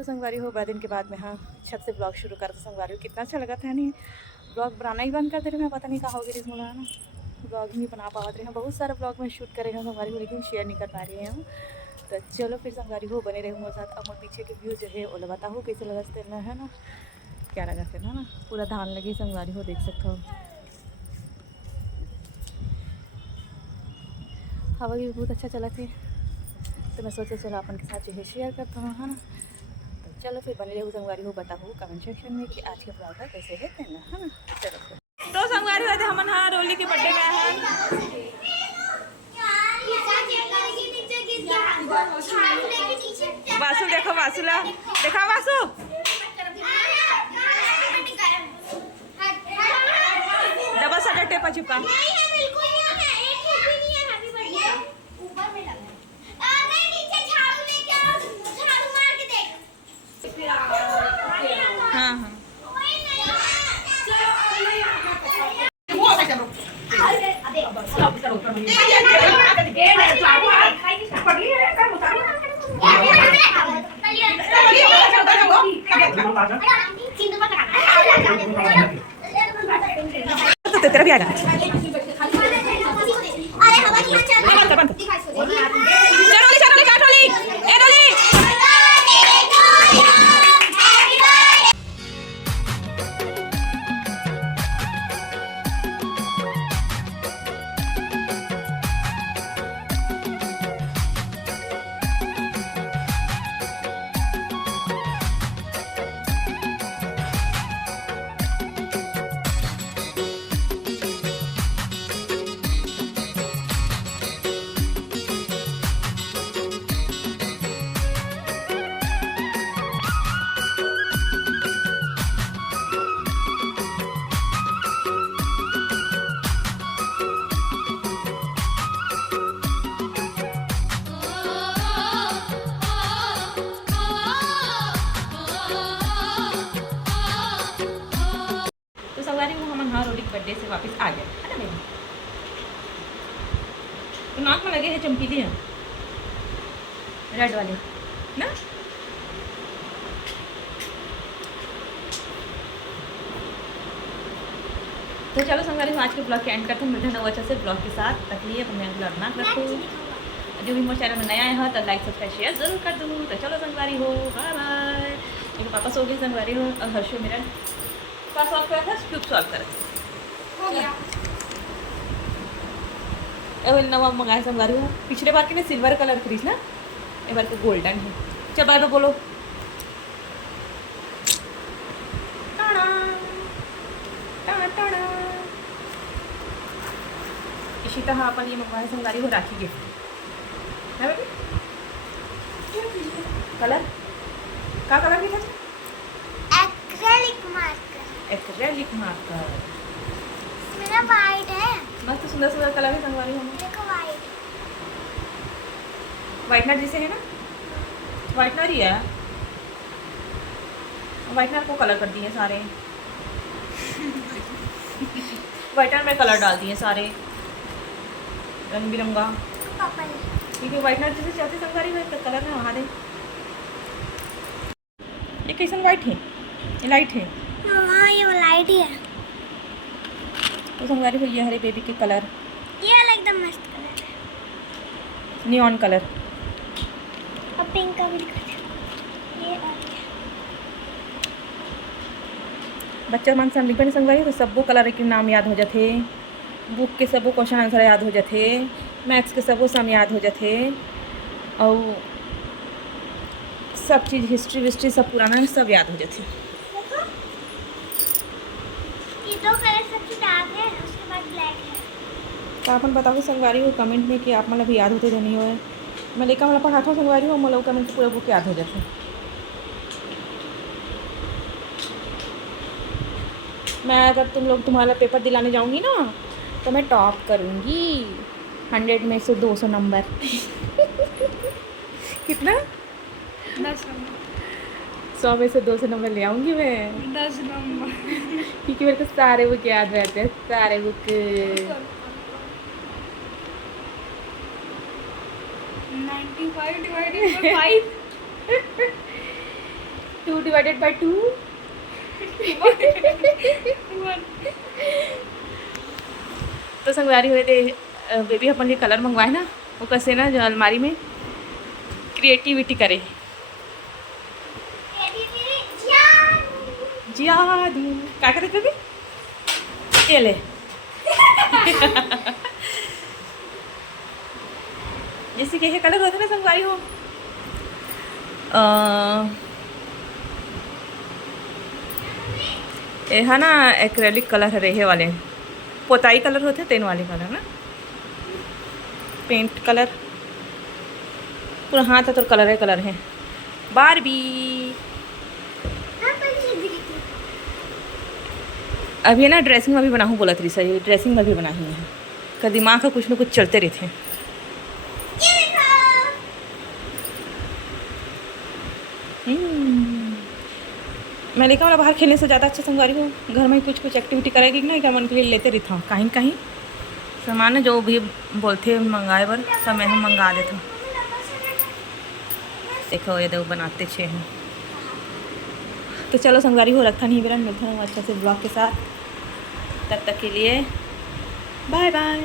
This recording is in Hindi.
तो संगवारी हो बहुत दिन के बाद मैं हाँ छत से ब्लॉग शुरू करता। संगवारी हो कितना अच्छा लगा था नहीं, ब्लॉग बनाना ही बंद कर दे रहे। मैं पता नहीं कहाँ हो गई इसमें ना, ब्लॉग नहीं बना पा रहे हैं। बहुत सारा ब्लॉग में शूट करेगा संगवारी हो, लेकिन शेयर नहीं कर पा रहे हैं हम। तो चलो फिर संगवारी हो बने रहे हमारे साथ। अब पीछे के व्यू जो है वो बताओ कैसे लगा है ना, क्या लगा फिर ना पूरा धान लगी संगवारी हो, देख सकते हो। हवा भी बहुत अच्छा चला थे, तो मैं सोचा चलो अपन के साथ जो है शेयर करता हूँ है ना। तो चलो फिर बने रहो संगवारी हो, बताओ कमेंट सेक्शन में कि आज के ब्लॉग का कैसे है ना। चलो फिर तो संगवारी हो हम हाँ रोली के बर्थडे गए हैं। वासु देखो, वासुला देखा वासु, डबल साइड टेप चिपका। हाँ हाँ तो तेरा भी आएगा। बर्थडे से वापस आ गया है ना मेरी। तो नाक में लगे हैं चमकीले हैं रेड वाले ना। तो चलो संगवारी आज के ब्लॉग के एंड करते हैं। मिलते हैं नए अच्छे से ब्लॉग के साथ। तक लिए अपने ब्लॉग ना रखो। जो भी मेरे चैनल में नया है तो लाइक सब्सक्राइब शेयर जरूर कर दूँ। तो चलो संगवारी हो बाय बाय। मेरे पापा सो गए संगवारी हो और हर्षो मेरा क्या सॉल्व करा था, क्यूब सॉल्व करा नवा मंगाया संगवारी हो। पिछले बार के ना सिल्वर कलर खरीद ना, एक बार के गोल्डन है। चल बाय बाय बोलो। इसी तरह अपन ये मंगवाया संगवारी हो राखी गिफ्ट है बेटी। कलर का कलर भी था, एक्रेलिक मार्कर। एक्रेलिक मार्कर मेरा वाइट है। मस्त सुंदर सुंदर कलर है संगवारी हो। देखो वाइट, व्हाइटनर जैसे है ना, व्हाइटनर ही है। व्हाइटनर को कलर कर दिए सारे व्हाइटनर में कलर डाल दिए सारे रंग बिरंगा। ठीक है व्हाइटनर जैसे चाहते संगवारी में कलर में वहाँ दे। ये कैसन व्हाइट है, ये लाइट है। हाँ ये लाइट ही है। तो संगवारी हो ये हरे बेबी के कलर, ये एकदम मस्त कलर है, नियॉन कलर। अब पिंक का भी दिखा दो। ये और बच्चा मन से लिखने संगवारी तो सबो कलर के नाम याद हो जाते, बुक के सबो क्वेश्चन आंसर याद हो जाते, मैथ्स के सबो सम याद हो जाते, और सब चीज़ हिस्ट्री विस्ट्री सब पुराना सब याद हो जाते। देखो ये दो कलर सबसे डार्क है, उसके बाद ब्लैक है। तो अपन बताओ संगवारी हो कमेंट में कि आप मतलब भी याद होते नहीं हो। मैं लेकर मतलब पढ़ाता हूँ संगवारी हो, मतलब कमेंट से पूरा बुक याद हो जाते। मैं अगर तुम लोग तुम्हारा पेपर दिलाने जाऊँगी ना तो मैं टॉप करूँगी 100 में से 200 नंबर कितना 10 नंबर, 100 में से 200 नंबर ले आऊँगी मैं 10 नंबर क्योंकि मेरे को सारे बुक याद रहते हैं, सारे book. 95 divided by 5 2 divided by 2 तो संगवारी हुए थे बेबी अपन के कलर मंगवाए ना, वो कैसे ना जो अलमारी में क्रिएटिविटी करे। जादू क्या करे बेबी, ये ले जैसे कि कलर होते ना संगवारी हो, ये है ना एक्रेलिक कलर है, रेहे वाले पोताई कलर होते हैं, तेन वाले कलर ना, पेंट कलर पूरा हाथ है तो कलर है। बारबी अभी ना ड्रेसिंग में भी बनाऊँ बोला थी सही, ड्रेसिंग में भी बना ही है का दिमाग का कुछ ना कुछ चलते रहते हैं। मैं लेकर वाला बाहर खेलने से ज़्यादा अच्छा संगवारी को घर में कुछ कुछ एक्टिविटी करेगी ना, क्या मन के लिए लेते रहता हूँ कहीं कहीं सामान जो भी बोलते मंगाए बर सब मैं हम मंगा देता हूँ। देखो ये देखो बनाते छे हैं। तो चलो संगवारी हो रखा नहीं, मिलता हूँ अच्छा से ब्लॉग के साथ, तब तक के लिए बाय बाय।